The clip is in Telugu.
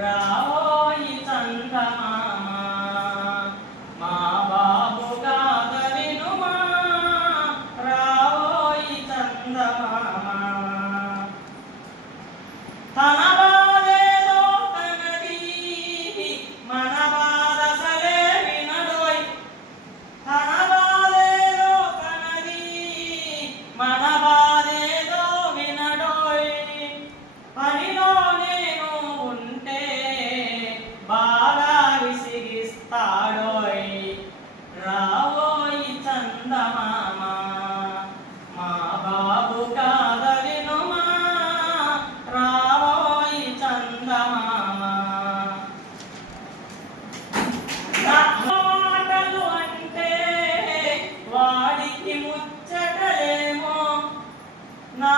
రావోయి చందమామ మా బాబు గాథ వినుమా రావోయి చందమామ తన బాధేదో తనది మన బాధ సలే వినడోయ్ తన బాధేదో తనది మన బాధేదో వినడోయ్ పనిలో నేను ఉంటే బాగా విసిగిస్తాడోయ్ రావోయి చందమామ మా బాబు గాథ వినుమా రావోయి చందమామ మాటలు అంటే వాడికి ముచ్చటలేమో నా